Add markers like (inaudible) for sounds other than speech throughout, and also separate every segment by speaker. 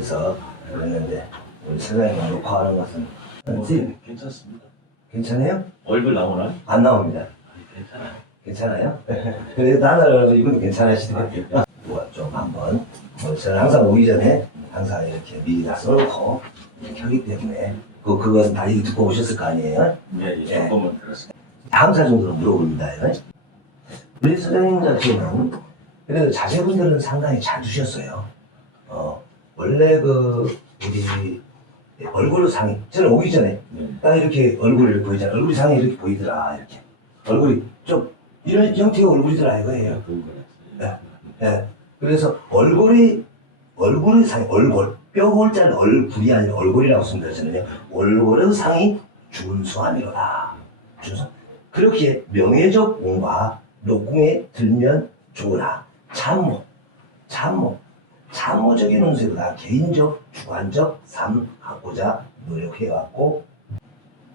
Speaker 1: 그래서 그랬는데 우리 사장님 녹화하는 것은 선생님
Speaker 2: 괜찮습니다.
Speaker 1: 괜찮아요?
Speaker 2: 얼굴 나오나요?
Speaker 1: 안 나옵니다.
Speaker 2: 아니, 괜찮아요.
Speaker 1: 괜찮아요? (laughs) 그래도 하나를 이분도 괜찮으시더라고요. 뭐가 좀 한번 뭐 저는 항상 오기 전에 항상 이렇게 미리 다 써놓고 이렇게 하기 때문에 그 그것은 다 이거 듣고 오셨을 거 아니에요?
Speaker 2: 네, 예, 조금은 들었습니다.
Speaker 1: 다음 사 정도로 물어봅니다. 요 우리 선생님 자체는 그래도 자제분들은 상당히 잘 두셨어요. 어 원래 그 우리 얼굴 상이 저는 오기 전에
Speaker 2: 네.
Speaker 1: 딱 이렇게 얼굴을 보이잖아요. 얼굴 상이 이렇게 보이더라 이렇게 얼굴이 좀 이런 형태의 얼굴이더라 이거예요.
Speaker 2: 그런 거였어요.
Speaker 1: 예. 그래서 얼굴이 얼굴의 상이 얼굴 뼈골자는 얼굴이 아니라 얼굴이라고 씁니다. 저는요. 얼굴의 상이 준수함이로다. 준수. 그렇게 명예적 공과 녹궁에 들면 좋으나 참모, 참모, 참모적인 운세보다 개인적, 주관적 삶 갖고자 노력해왔고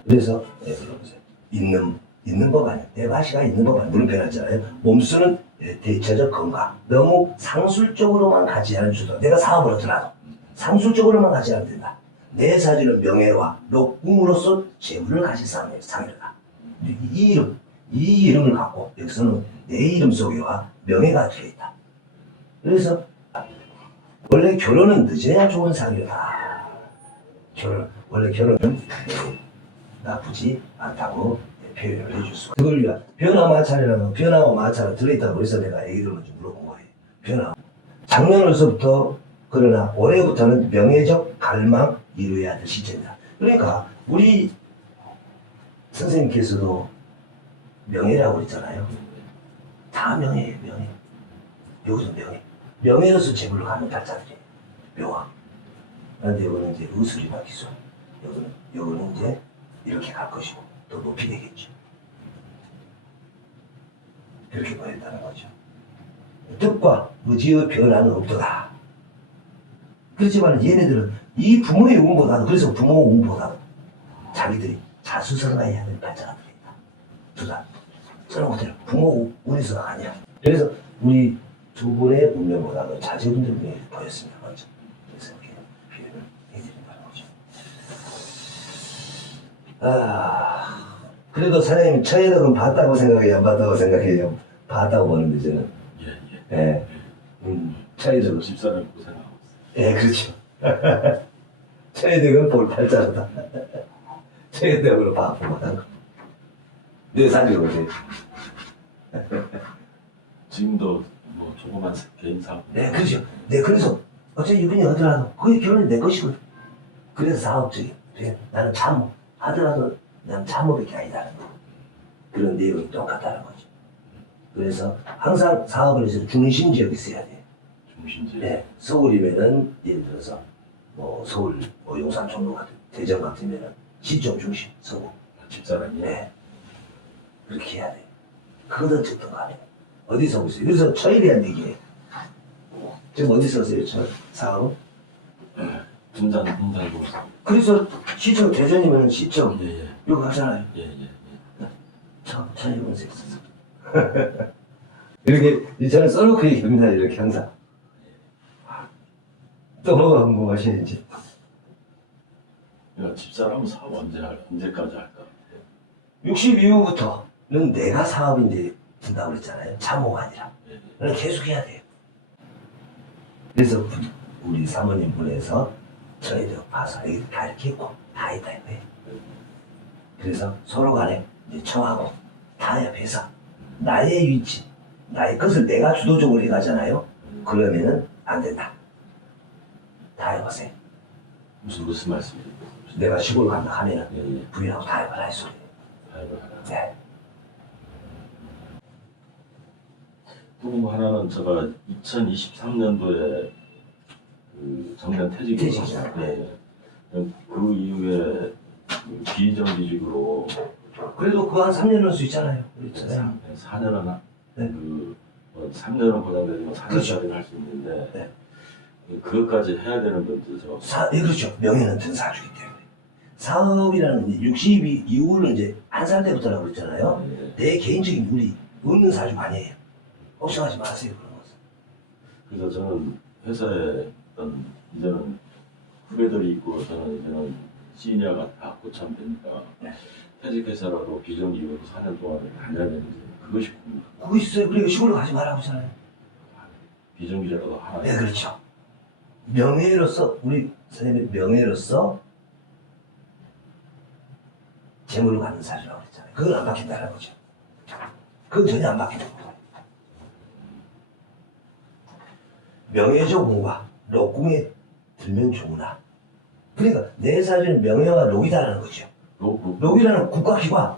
Speaker 1: 그래서 예, 들어보세요. 있는 있는 법 아니에요. 대바시가 있는 법 아니에요. 물론 변하잖아요. 몸수는 예, 대체적 건강. 너무 상술적으로만 가지 않은 주도. 내가 사업을 하더라도 상술적으로만 가지 않으면 된다. 내 사주는 명예와 녹궁으로서 재물을 가질 상이다. 이, 이 이름, 이 이름을 갖고 여기서는 내 이름 속에와 명예가 들어있다. 그래서 원래 결혼은 늦어야 좋은 상이다. 결혼 원래 결혼은 예, 나쁘지 않다고 표현을 해줄 수가. 그걸 위한 변화 마찰이라면 변화와 마찰은 들어있다고 해서 내가 얘기를 물어본 거예요. 변화. 작년으로서부터 그러나 올해부터는 명예적 갈망 이루어야 될 시점이다. 그러니까 우리 선생님께서도 명예라고 그랬잖아요. 다 명예예요, 명예. 여기도 명예. 명예로서 재물로 가는 발자들이에요. 묘화. 그런데 이거는 이제 의술이나 기술. 여기는, 여기는 이제 이렇게 갈 것이고 더 높이 되겠죠. 그렇게 보였다는 거죠. 뜻과 의지의 변화는 없도다. 그렇지만 얘네들은 이 부모의 운보다도 그래서 부모 운보다도 자기들이 자수성가해야 될 발자가 들어있다. 두다. 저는 못해요. 부모 운에서가 아니야. 그래서 우리 두 분의 운명보다도 자제분들 운명이 보였습니다. 먼저. 그래서 이렇게 표현을 해드린다는 거죠. 아, 그래도 사장님 처해덕은 봤다고 생각해요? 안 봤다고 생각해요? 봤다고 보는데 저는.
Speaker 2: 예, 예.
Speaker 1: 예. 음, 처해덕은.
Speaker 2: 집사람 고생하고 있어요.
Speaker 1: 예, 그렇죠. (laughs) 처해덕은 볼 팔자로다. 처해덕으로 거. 내 사진 보세요.
Speaker 2: 지금도 뭐 조그만 개인 사업.
Speaker 1: 네, 그렇죠. 네, 그래서 어차피 이분이 하더라도 그게 결혼이 내 것이거든. 그래서 사업적인. 네, 나는 참모. 하더라도 나는 참모밖에 아니다는 거. 그런 내용이 똑같다는 거죠. 그래서 항상 사업을 해서 중심 지역에 있어야 돼.
Speaker 2: 중심지.
Speaker 1: 네, 서울이면은 예를 들어서 뭐 서울 뭐 용산 종로 같은 대전 같으면은 시점 중심 서울.
Speaker 2: 집사람이.
Speaker 1: 네. 그렇게 해야 돼. 그거는 어쨌든 간에 어디서 오고 있어요? 그래서 처에 대한 얘기예요. 지금 어디서 오세요, 처? 사업은?
Speaker 2: 분산 분산 보고.
Speaker 1: 그래서 시청 대전이면 시청
Speaker 2: 예, 예.
Speaker 1: 여기 가잖아요.
Speaker 2: 예, 예, 예.
Speaker 1: 저, 처에 오면서 있었어. 이렇게 저는 써놓고 얘기합니다, 이렇게 항상. 또 뭐가 궁금하시는지.
Speaker 2: 그러니까 집사람은 사업 언제 할 언제까지 할까?
Speaker 1: 60 이후부터는 내가 사업이 이 제 된다고 그랬잖아요. 참호가 아니라. 그걸 계속 해야 돼요. 그래서 우리 사모님 분에서 저희들 봐서 다 이렇게 있고 다 있다 이거예요. 그래서 서로 간에 이제 처하고 다 옆에서 나의 위치, 나의 것을 내가 주도적으로 해가잖아요. 그러면은 안 된다. 다 해보세요.
Speaker 2: 무슨 무슨 말씀이에요?
Speaker 1: 내가 시골 간다 하면은
Speaker 2: 예, 예.
Speaker 1: 부인하고 다 해봐라 이 소리예요.
Speaker 2: 아이고 하나.
Speaker 1: 네.
Speaker 2: 또 하나는 제가 2023년도에 그 정년 퇴직을. 예, 예. 그 이후에 그 비정규직으로
Speaker 1: 그래도 그거 한 3년 할수 있잖아요. 그렇잖아요.
Speaker 2: 4년은 하-
Speaker 1: 네.
Speaker 2: 그뭐 3년은 보장되지만 4년짜리는 할 수 있는데
Speaker 1: 네.
Speaker 2: 그것까지 해야 되는 저
Speaker 1: 사, 예, 그렇죠. 명예는 든 사주기 때문에. 사업이라는 이제 60이 이후는 이제 한살 때부터라고 그랬잖아요.
Speaker 2: 예.
Speaker 1: 내 개인적인 우리 없는 사주가 아니에요. 걱정하지 마세요 그런 것은.
Speaker 2: 그래서 저는 회사에 어떤 이제는 후배들이 있고 저는 이제는 시니어가 다 고참되니까
Speaker 1: 네.
Speaker 2: 퇴직해서라도 비정규직으로 4년 동안 다녀야 되는데 그것이 꿈입니다.
Speaker 1: 그거 있어요. 그러니까 시골로 가지 말라고 하잖아요.
Speaker 2: 비정규직이라도 하나
Speaker 1: 네 그렇죠. 명예로서 우리 선생님의 명예로서 재물을 받는 사주라고 그랬잖아요. 그건 안 바뀐다는 거죠. 그건 전혀 안 거예요. 명예적 공과 록궁에 들면 좋으나 그러니까 내 사주는 명예와 록이다라는 거죠.
Speaker 2: 로, 로,
Speaker 1: 록이라는 국가기관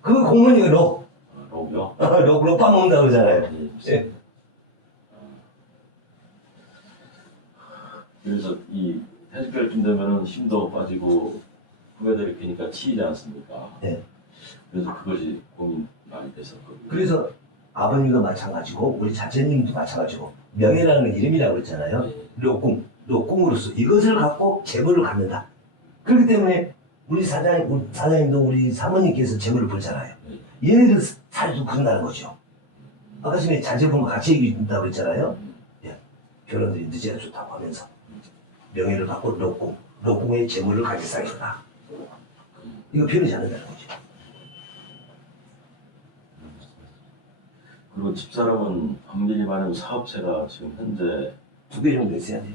Speaker 1: 그 공무원이가 록
Speaker 2: 로요? (laughs)
Speaker 1: 록, 록밥 먹는다 그러잖아요. 예.
Speaker 2: 그래서 이 퇴직결쯤 되면은 힘도 빠지고 후배들이 그러니까 치이지 않습니까?
Speaker 1: 네.
Speaker 2: 그래서 그것이 고민 많이 됐었거든요.
Speaker 1: 그래서 아버님도 마찬가지고 우리 자제님도 마찬가지고 명예라는 이름이라고 그랬잖아요.
Speaker 2: 예.
Speaker 1: 록궁, 록궁으로서 이것을 갖고 재물을 갖는다. 그렇기 때문에 우리 사장님, 우리 사장님도 우리 사모님께서 재물을 벌잖아요. 얘네들 살도 그런다는 거죠. 아까 전에 자제분과 같이 얘기한다고 그랬잖아요. 예. 결혼들이 늦어야 좋다고 하면서 명예를 갖고 록궁, 록궁의 재물을 가겠사이다. 이거 변하지 않는다는 거죠.
Speaker 2: 그리고 집사람은 엄밀히 말하면 사업체가 지금 현재
Speaker 1: 두 개 정도 있어야 돼요.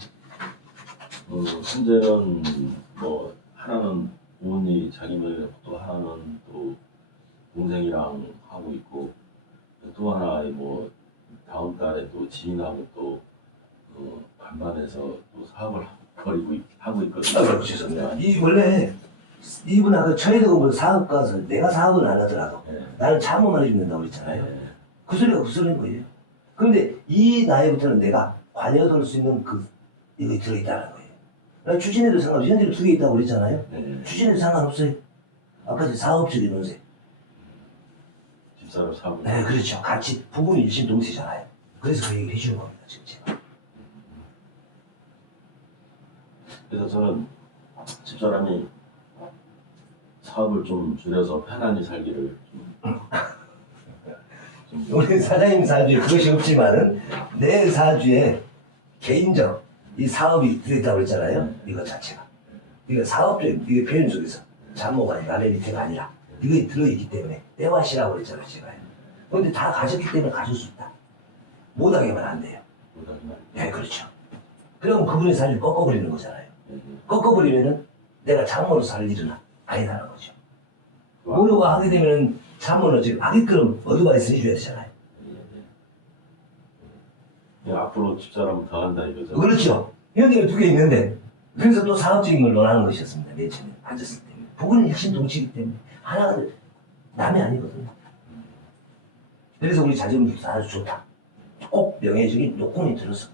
Speaker 2: 어, 현재는 뭐 하나는 부모님 자기 명의로 또 하나는 또 동생이랑 하고 있고 또 하나 뭐 다음 달에 또 지인하고 또 어, 반반해서 또 사업을 벌이고 있- 하고 있거든요.
Speaker 1: 아, 그렇죠, 죄송합니다. 이 원래 이분 아까 천혜동은 사업 가서 내가 사업은 안 하더라도
Speaker 2: 예.
Speaker 1: 나는 참모만 해준다고 그랬잖아요.
Speaker 2: 예.
Speaker 1: 그 소리가 그 소리인 거예요. 그런데 이 나이부터는 내가 관여될 수 있는 그 이거 들어있다는 거예요. 나 추진해도 상관없이 현재는 두개 있다고 그랬잖아요.
Speaker 2: 예.
Speaker 1: 추진해도 상관없어요. 아까 저 사업적인 운세.
Speaker 2: 집사람 사업을
Speaker 1: 네, 그렇죠. 같이 부부는 일심동체잖아요. 그래서 그 얘기를 해주는 겁니다, 지금 제가.
Speaker 2: 그래서 저는 집사람이 사업을 좀 줄여서 편안히 살기를 좀, 좀 (laughs)
Speaker 1: 우리 사장님 사주에 그것이 없지만은 내 사주에 개인적 이 사업이 들어있다고 그랬잖아요. 이거 자체가. 이거 사업적인 이게 표현 속에서 잠모가 아니라 남의 밑에가 아니라 이게 들어있기 때문에 때와시라고 그랬잖아요. 제가. 그런데 다 가졌기 때문에 가질 수 있다. 못하게만 안 돼요.
Speaker 2: 못하지만
Speaker 1: 네, 그렇죠. 그럼 그분의 사주를 꺾어버리는 거잖아요.
Speaker 2: 예.
Speaker 1: 꺾어버리면은 내가 잠모로 살 일은 아니다는 거죠.
Speaker 2: 그
Speaker 1: 모노가 하게 되면은 잠모는 지금 하게끔 어드바이스 해줘야 되잖아요.
Speaker 2: 예, 앞으로 집사람은 더 한다 이거죠.
Speaker 1: 그렇죠. 현재가 두 개 있는데 그래서 또 사업적인 걸 논하는 것이었습니다. 맨 처음에 앉았을 때. 부부는 일심동체이기 때문에 하나가 남이 아니거든요. 그래서 우리 자제분도 아주 좋다. 꼭 명예적인 요건이 들어서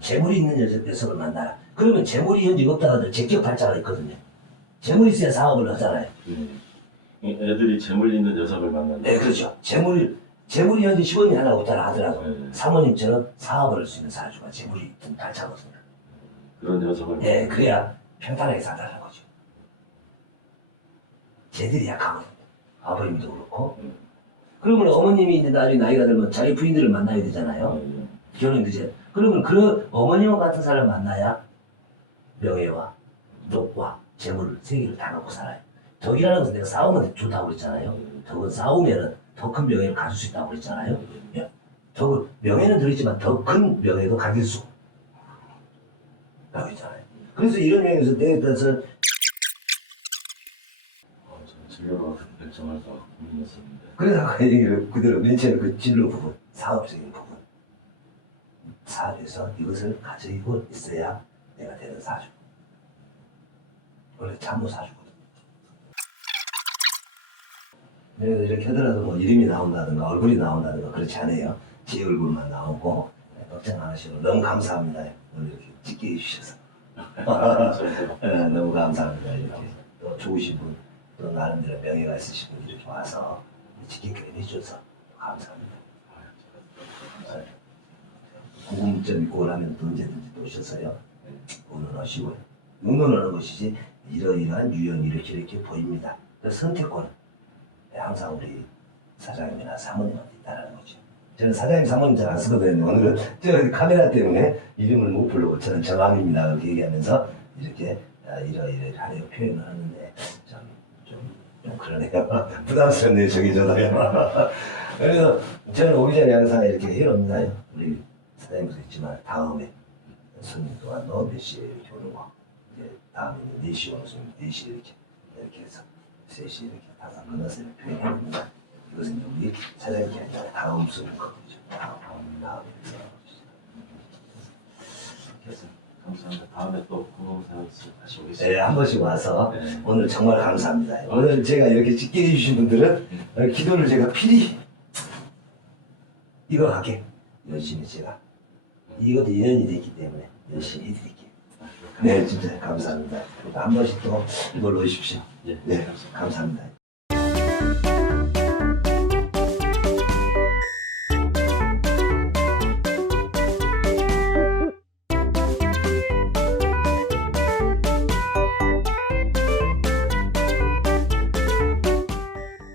Speaker 1: 재물이 있는 여자, 녀석을 만나라. 그러면 재물이 현재 없다 하더라도 제격 발자가 있거든요. 재물이 있어야 사업을 하잖아요.
Speaker 2: 예. 애들이 재물 있는 녀석을 만난다.
Speaker 1: 네, 그렇죠. 재물이 재물이 현재 10원이 하나 없다 하더라도
Speaker 2: 네.
Speaker 1: 사모님처럼 사업을 할 수 있는 사주가 재물이 있던 발자거든요.
Speaker 2: 그런 녀석을
Speaker 1: 예, 그래야 평탄하게 산다는 거죠. 쟤들이 약하거든요. 아버님도 그렇고. 그러면 어머님이 이제 나중에 나이가 들면 자기 부인들을 만나야 되잖아요.
Speaker 2: 예.
Speaker 1: 결혼이 늦어요. 그러면 그런 어머님과 같은 사람을 만나야 명예와 덕과 재물을 세 개를 다 갖고 살아요. 덕이라는 것은 내가 싸우면 좋다고 그랬잖아요. 덕은 싸우면은 더 큰 명예를 가질 수 있다고 그랬잖아요. 덕은 명예는 들었지만 더 큰 명예도 가질 수 라고 했잖아요. 그래서 이런 면에서 내에 따라서
Speaker 2: 결정할까 고민했었는데
Speaker 1: 그래서 아까 얘기를 그대로 맨 처음에 그 진로 부분, 사업적인 부분 사주에서 이것을 가지고 있어야 내가 되는 사주. 원래 참모 사주거든. 그래서 이렇게 하더라도 뭐 이름이 나온다든가 얼굴이 나온다든가 그렇지 않아요. 제 얼굴만 나오고 네, 걱정 안 하시고 너무 감사합니다. 오늘 이렇게 찍게 해주셔서. (laughs) 네, 너무 감사합니다. 이렇게 또 좋으신 분, 또 나름대로 명예가 있으신 분 이렇게 와서 지키게 해주셔서 감사합니다. 네. 궁금점 있고 또 언제든지 또 오셔서요. 의논하시고요. 의논하는 것이지 이러이러한 유형이 이렇게 이렇게 보입니다. 그 선택권은 항상 우리 사장님이나 사모님한테 있다는 거죠. 저는 사장님, 사모님 잘 안 쓰거든요. 오늘은 저 카메라 때문에 이름을 못 부르고 저는 정함입니다. 그렇게 얘기하면서 이렇게 아, 이러이러하려 표현을 하는데 좀, 좀, 좀 그러네요. 부담스럽네요. 저기 저다가. 그래서 저는 오기 전에 항상 이렇게 해놓습니다. 우리 사장님도 있지만 다음에 손님 또한 너몇 시에 이렇게 오는 거. 다음에 4시 오는 손님 4시 이렇게 이렇게 해서 3시 이렇게 끊어서 이렇게 표현합니다. 이것은 우리 사장님이 아니라 다음 쓰는 거죠. 다음, 다음.
Speaker 2: 그래서 감사합니다. 다음에 또 다시
Speaker 1: 네,
Speaker 2: 오겠습니다.
Speaker 1: 한 번씩 와서
Speaker 2: 네.
Speaker 1: 오늘 정말 감사합니다. 오늘 제가 이렇게 찍게 해주신 분들은 어, 기도를 제가 필히 이거 하게 열심히 제가 이것도 인연이 됐기 때문에 열심히 해드릴게요. 네, 진짜 감사합니다. 한 번씩 또 놀러 오십시오.
Speaker 2: 예,
Speaker 1: 네. 감사합니다.